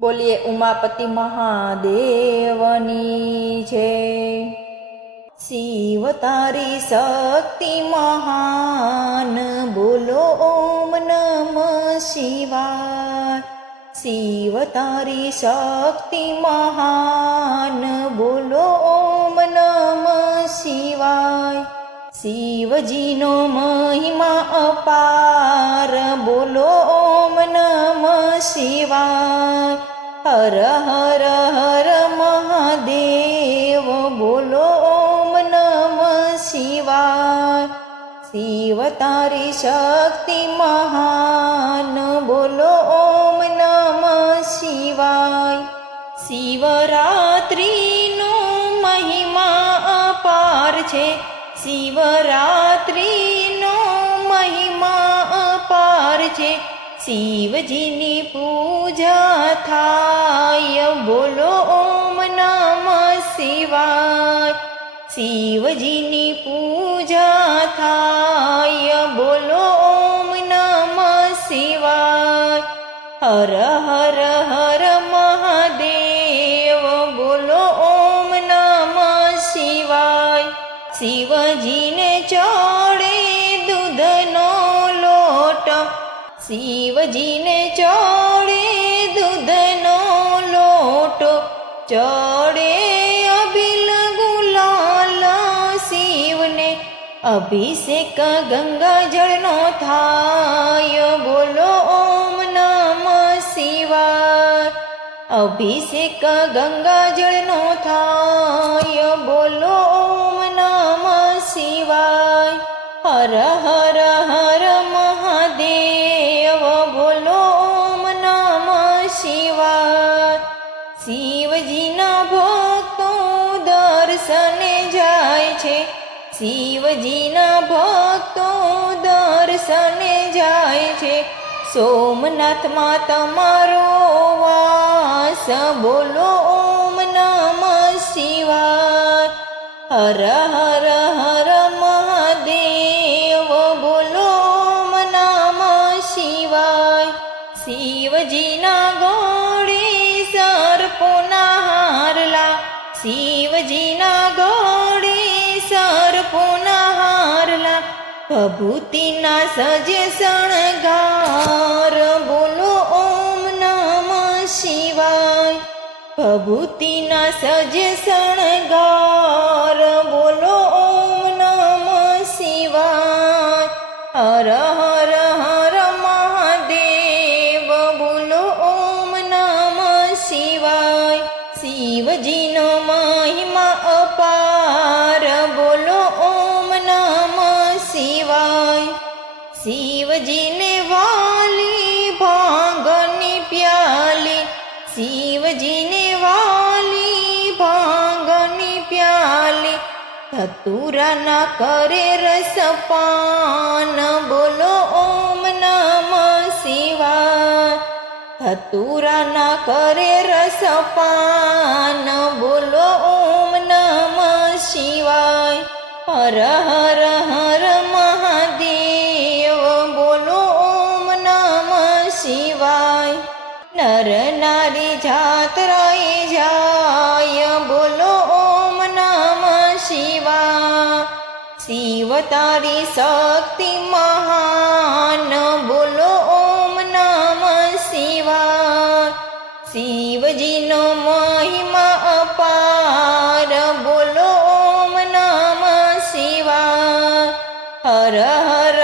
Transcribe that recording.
બોલીએ ઉમાપતિ મહાદેવની છે। શિવ તારી શક્તિ મહાન, બોલો ઓમ નમઃ શિવાય। શિવ તારી શક્તિ મહાન, બોલો ઓમ નમઃ શિવાય। શિવજીનો મહિમા અપાર, બોલો ઓમ નમઃ શિવાય। હર હર હર મહાદેવ, બોલો ઓમ નમઃ શિવાય। શિવ તારી શક્તિ મહાન, બોલો ઓમ નમઃ શિવાય। શિવરાત્રિનો મહિમા અપાર છે, શિવરાત્રિનો મહિમા અપાર છે। શિવજીની પૂજા થાય, બોલો ઓમ નમઃ શિવાય। શિવજીની પૂજા થાય, બોલો ઓમ નમઃ શિવાય। હર હર હર મહાદેવ, બોલો ઓમ નમઃ શિવાય। શિવજીને ચડે દૂધનો લોટ, શિવજીને ચડે દૂધનો લોટ, ચડે અબિલ ગુલાલ, શિવને અભિષેક ગંગાજળનો થાય, બોલો ઓમ નમઃ શિવાય। અભિષેક ગંગાજળનો થાય, બોલો ઓમ નમઃ શિવાય। હર હર હર મહાદેવ, બોલો ઓમ નમઃ શિવાય। શિવજીના ભક્તો દર્શને જાય છે, શિવજીના ભક્તો દર્શને જાય છે। સોમનાથમાં તમારો વાસ, બોલો ઓમ નમઃ શિવાય। હર હર હર મહાદેવ, બોલો ઓમ નમઃ શિવાય। શિવજીના ગળે સર્પોના હારલા, શિવજીના ગળે સર્પોના હારલા, ભભૂતિના સજે શણગાર, બોલો ઓમ નમઃ શિવાય। ભભૂતિના સજે શણગાર, બોલો ઓમ નમઃ શિવાય। હર હર હર મહાદેવ, બોલો ઓમ નમઃ શિવાય। શિવજીનો મહિમા અપાર, બોલો ઓમ નમઃ શિવાય। શિવજીને વાલી ભાંગની પ્યાલી, શિવજીને વાલી ભાંગની પ્યાલી, ધતુરાના કરે રસપાન, બોલો ઓમ નમઃ શિવાય। ધતુરાના કરે રસપાન, બોલો ઓમ નમઃ શિવાય। હર હર હર મહાદેવ, બોલો ઓમ નમઃ શિવાય। નર નારી જાત્રાએ જાય, બોલો ઓમ નમઃ શિવાય। શિવ તારી શક્તિ મહાન, બોલો ઓમ નમઃ શિવાય। શિવજીનો મહિમા અપાર, બોલો ઓમ નમઃ શિવાય। હર હર